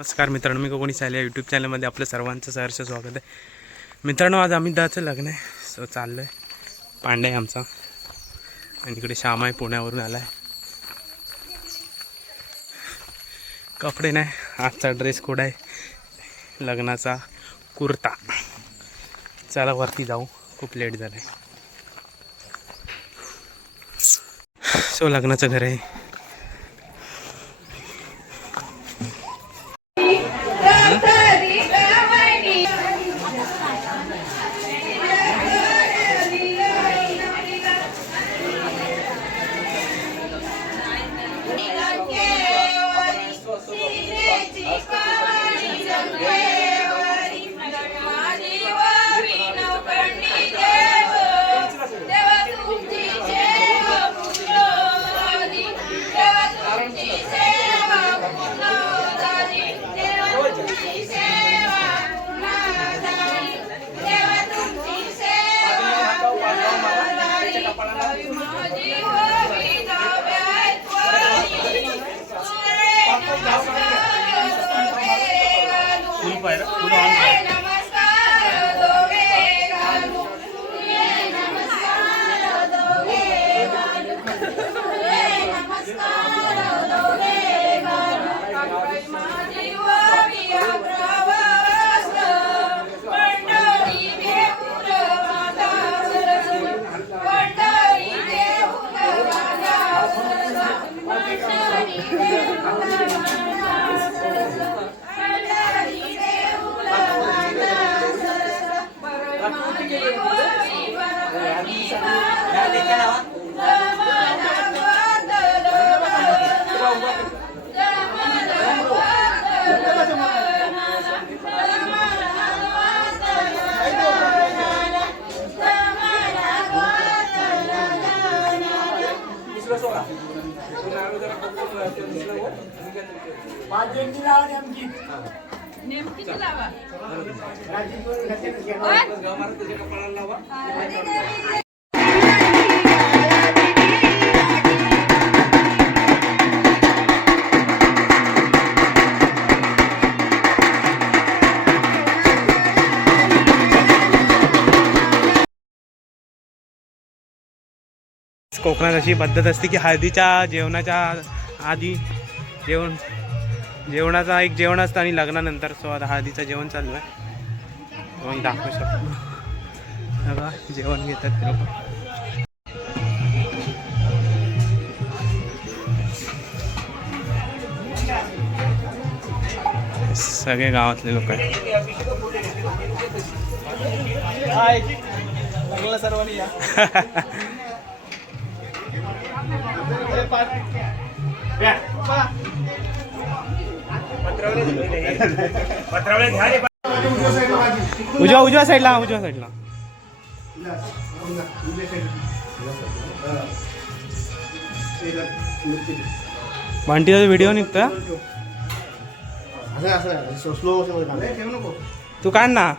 नमस्कार मित्रांनो मी कोकणी सायला यूट्यूब चॅनलमध्ये आपलं सर्वांचं सहर्ष स्वागत आहे. मित्रांनो आज अमितदाचं लग्न आहे. सो चाललं आहे पांडे आहे आमचा. आणि इकडे श्याम आहे पुण्यावरून आला आहे कपडे नाही आजचा ड्रेस कोड आहे. लग्नाचा कुर्ता. चला वरती जाऊ. खूप लेट झालं आहे सो लग्नाचं घर आहे. कोकणात अशी पद्धत असते की हळदीच्या जेवणाच्या आधी जेवण जेवणाचा एक जेवण असतं आणि लग्नानंतर सो आता हळदीचं जेवण चालू आहे. मग दाखवू शकतो. बघा जेवण घेतात ते लोक. सगळे गावातले लोक आहेत. सर्वांनी या. उजव्या साईडला उजव्या साईडला. बंटीचा व्हिडिओ निघतोय स्लो ठेवू नको तू काढ ना.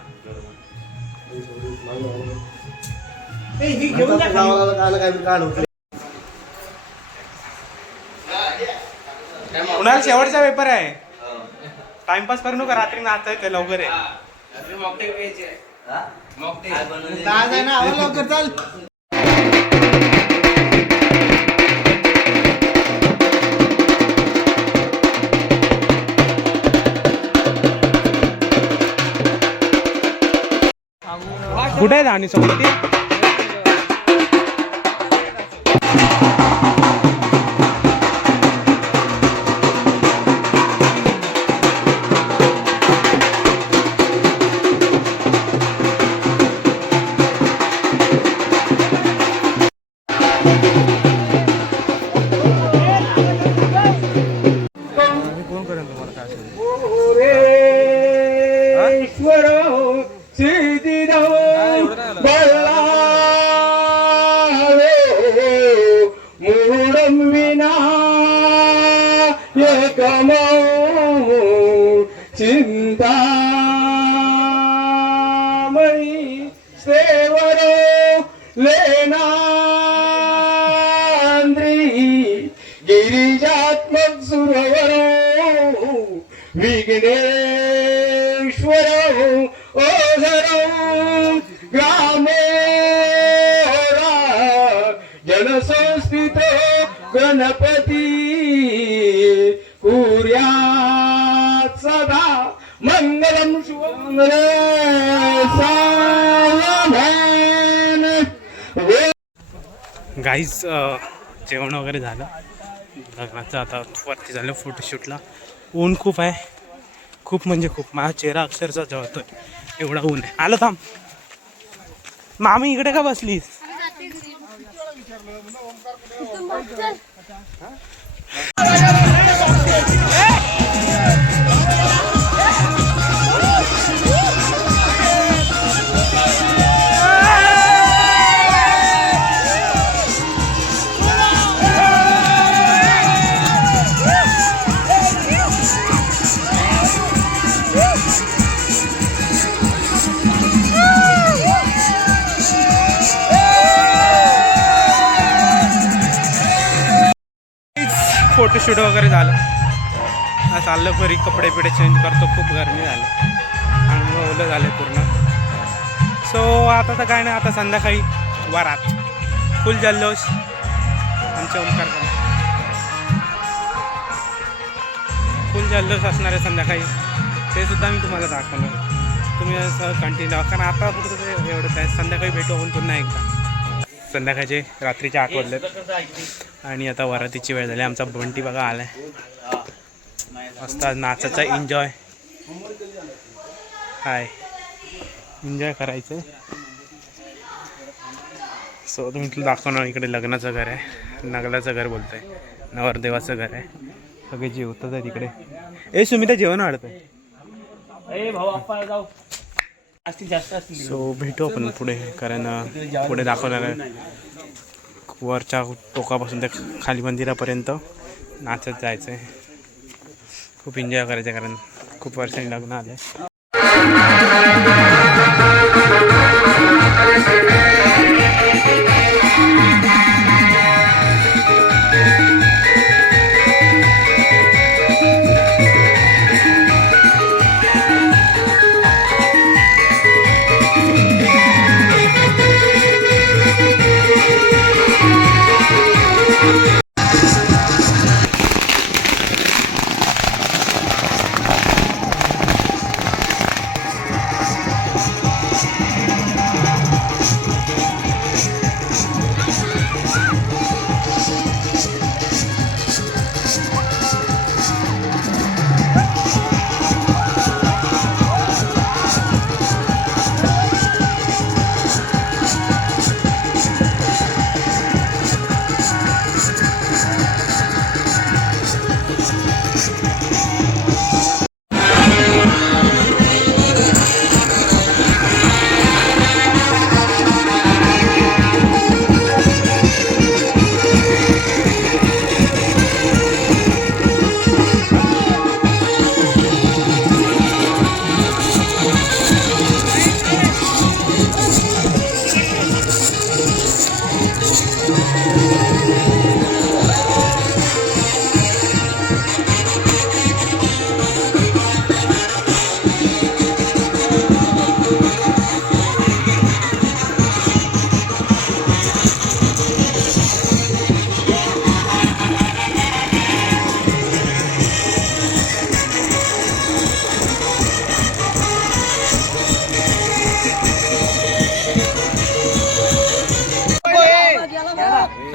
कुणाला शेवटचा पेपर आहे. टाइमपास करू नका रात्री नाचायचं लवकर. आहे. ना लवकर चाल. कुठे आहे आणि सोबत? एकमौ चिन्तामणि सेवरो लेनांद्री गिरिजात्मक सुरवरो विघ्नेश्वर ओझर ग्रामे जनसंस्थित गणपती शुभमंगल गाईज जेवण वगैरे झालं. लग्नाचं आता वरती झालं फोटोशूटला. ऊन खूप आहे. खूप म्हणजे खूप. माझा चेहरा अक्षरशः जळतोय. एवढा ऊन आहे. आलं थांब. मामी इकडे का बसलीस? शूट वगैरे झालं. आता चाललं घरी कपडे बिडे चेंज करतो खूप गरमी झाली. अंग ओलं झालं पूर्ण. सो आता तर काय नाही आता संध्याकाळी वरात. फुल जल्लोष. आमच्या ओंकार फुल जल्लोष असणार आहे संध्याकाळी. ते सुद्धा मी तुम्हाला दाखवणार तुम्ही असं कंटिन्यू कारण आता ते एवढंच आहे संध्याकाळी भेटू होऊन पुन्हा एकदा. संध्याकाळचे रात्रीचे आठ आणि आता वरातीची वेळ झाली. आमचा बंटी बघा आलाय. मस्त नाचाचा एन्जॉय हाय एन्जॉय करायचं सो तुम्ही तुला दाखवणार इकडे लग्नाचं घर आहे. नगलाचं घर बोलतंय. नवरदेवाचं घर आहे. सगळे जेवतात आहे तिकडे. ए सुमिता जेवण वाढतंय. सो भेटू आपण पुढे. कारण पुढे दाखवणार आहे. वरच्या टोकापासून ते खाली मंदिरापर्यंत नाचत जायचं आहे खूप एन्जॉय करायचं कारण खूप वर्षांनी लग्न आलं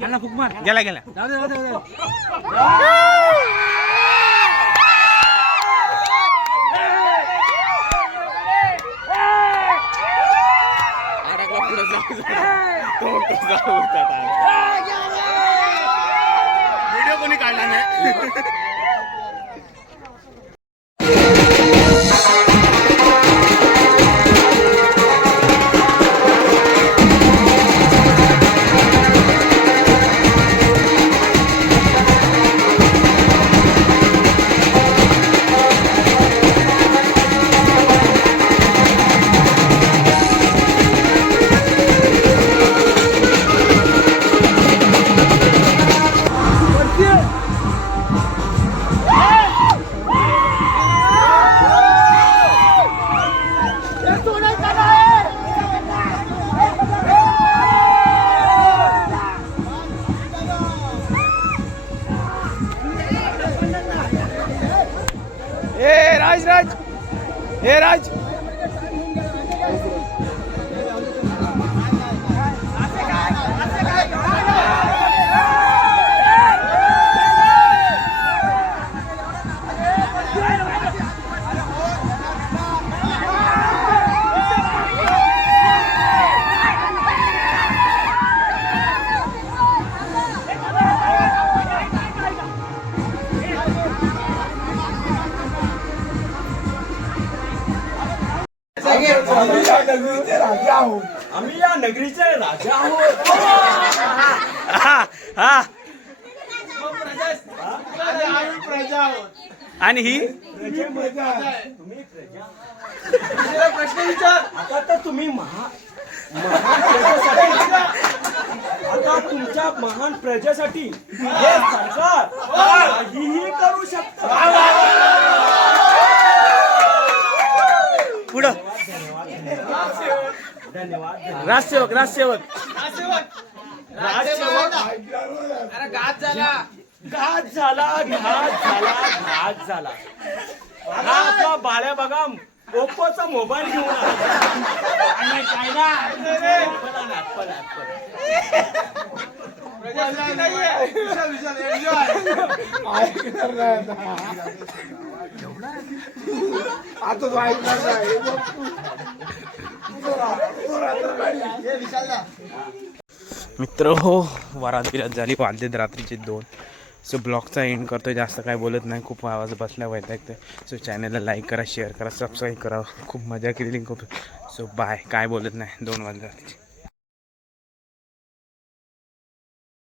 खाला फुकमान गेला गेला जाऊ दे जाऊ दे जाऊ दे व्हिडिओ कोणी काढला नाही Hey, Raj, Raj. Hey, Raj. आणि ही? प्रश्न विचार. आता तर तुम्ही महा महान प्रजेसाठी आता तुमच्या महान प्रजेसाठी हे सरकार काहीही करू शकतं. पुढं. धन्यवाद राजसेवक. राजसेवक. राजसेवक. घात झाला घात झाला घात झाला हा आपला बाळ्या बघा ओप्पोचा मोबाईल घेऊन आला. आणि काय ना? Apple आण, Apple, Apple. मित्र हो वरात बिरात झाली वाजलेत रात्रीचे दोन सो ब्लॉगचा एंड करतो जास्त काय बोलत नाही खूप आवाज बसला वैताग सो चॅनलला लाईक करा शेअर करा सबस्क्राईब करा. खूप मजा केलेली खूप. सो बाय काय बोलत नाही दोन वाजता